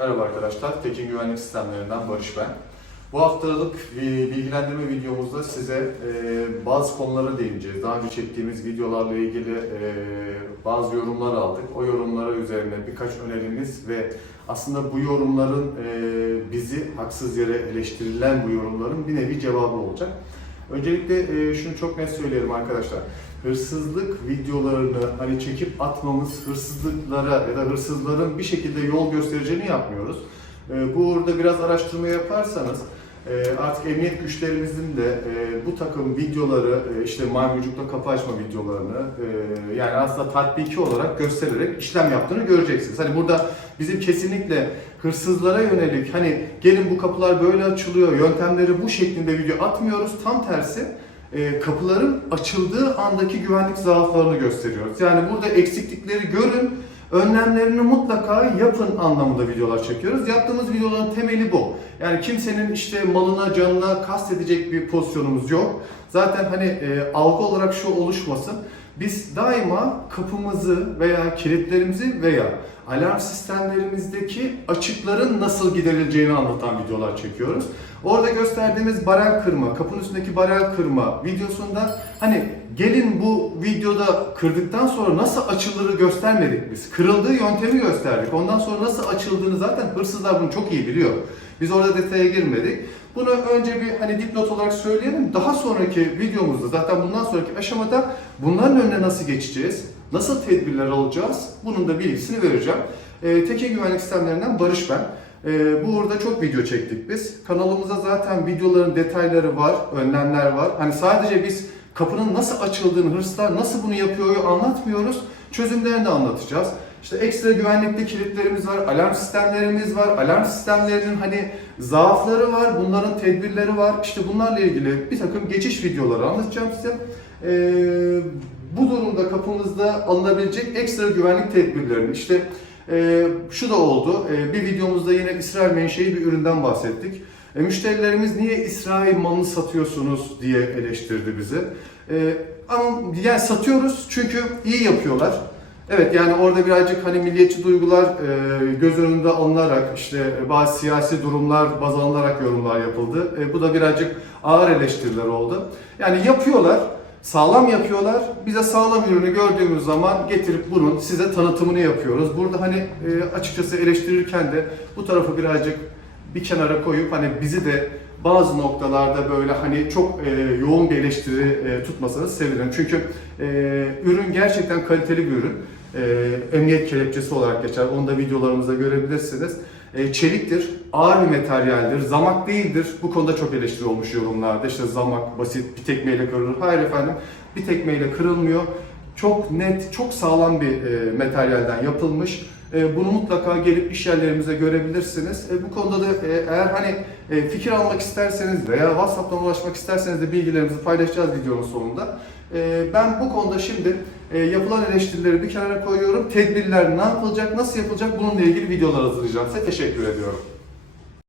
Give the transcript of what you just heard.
Merhaba arkadaşlar, Tekin Güvenlik Sistemlerinden Barış ben. Bu haftalık bir bilgilendirme videomuzda size e, bazı konulara değineceğiz. Daha önce çektiğimiz videolarla ilgili e, bazı yorumlar aldık. O yorumlara üzerine birkaç önerimiz ve aslında bu yorumların e, bizi haksız yere eleştirilen bu yorumların bir nevi cevabı olacak. Öncelikle e, şunu çok net söyleyelim arkadaşlar. Hırsızlık videolarını hani çekip atmamız hırsızlıklara ya da hırsızların bir şekilde yol göstereceğini yapmıyoruz. E, bu uğurda biraz araştırma yaparsanız e, artık emniyet güçlerimizin de e, bu takım videoları e, işte maymuncukla kapı açma videolarını yani aslında tatbiki olarak göstererek işlem yaptığını göreceksiniz. Hani burada bizim kesinlikle hırsızlara yönelik hani gelin bu kapılar böyle açılıyor yöntemleri bu şeklinde video atmıyoruz. Tam tersi e, kapıların açıldığı andaki güvenlik zaaflarını gösteriyoruz. Yani burada eksiklikleri görün, önlemlerini mutlaka yapın anlamında videolar çekiyoruz. Yaptığımız videoların temeli bu. Yani kimsenin işte malına, canına kastedecek bir pozisyonumuz yok. Zaten hani e, algı olarak şu oluşmasın. Biz daima kapımızı veya kilitlerimizi veya alarm sistemlerimizdeki açıkların nasıl giderileceğini anlatan videolar çekiyoruz. Orada gösterdiğimiz barel kırma, kapının üstündeki barel kırma videosunda hani gelin bu videoda kırdıktan sonra nasıl açılırı göstermedik biz. Kırıldığı yöntemi gösterdik. Ondan sonra nasıl açıldığını zaten hırsızlar bunu çok iyi biliyor. Biz orada detaya girmedik. Bunu önce bir hani dipnot olarak söyleyelim. Daha sonraki videomuzda zaten bundan sonraki aşamada bunların önüne nasıl geçeceğiz? Nasıl tedbirler alacağız? Bunun da bilgisini vereceğim. Ee, Tekin Güvenlik Sistemlerinden Barış ben. Ee, bu uğurda çok video çektik biz. Kanalımıza zaten videoların detayları var, önlemler var. Hani sadece biz kapının nasıl açıldığını, hırsızlar nasıl bunu yapıyor anlatmıyoruz. Çözümlerini de anlatacağız. İşte ekstra güvenlikli kilitlerimiz var, alarm sistemlerimiz var. Alarm sistemlerinin hani zaafları var, bunların tedbirleri var. İşte bunlarla ilgili bir takım geçiş videoları anlatacağım size. Ee, bu durumda kapımızda alınabilecek ekstra güvenlik tedbirlerini işte e, şu da oldu. E, bir videomuzda yine İsrail menşei bir üründen bahsettik. E, müşterilerimiz niye İsrail malını satıyorsunuz diye eleştirdi bizi. E, ama yani satıyoruz çünkü iyi yapıyorlar. Evet yani orada birazcık hani milliyetçi duygular e, göz önünde alınarak işte bazı siyasi durumlar baz alınarak yorumlar yapıldı. E, bu da birazcık ağır eleştiriler oldu. Yani yapıyorlar, sağlam yapıyorlar. Bize sağlam ürünü gördüğümüz zaman getirip bunun size tanıtımını yapıyoruz. Burada hani e, açıkçası eleştirirken de bu tarafı birazcık bir kenara koyup hani bizi de bazı noktalarda böyle hani çok e, yoğun bir eleştiri e, tutmasanız sevinirim. Çünkü e, ürün gerçekten kaliteli bir ürün. E, emniyet kelepçesi olarak geçer. Onu da videolarımızda görebilirsiniz. E, çeliktir, ağır bir materyaldir, zamak değildir. Bu konuda çok eleştiri olmuş yorumlarda. İşte zamak basit bir tekmeyle kırılır. Hayır efendim, bir tekmeyle kırılmıyor. Çok net, çok sağlam bir e, materyalden yapılmış. E, bunu mutlaka gelip iş yerlerimize görebilirsiniz. E, bu konuda da e, eğer hani e, fikir almak isterseniz veya WhatsApp'tan ulaşmak isterseniz de bilgilerimizi paylaşacağız videonun sonunda. E, ben bu konuda şimdi e, yapılan eleştirileri bir kenara koyuyorum. Tedbirler ne yapılacak, nasıl yapılacak bununla ilgili videolar hazırlayacağım size. Teşekkür ediyorum.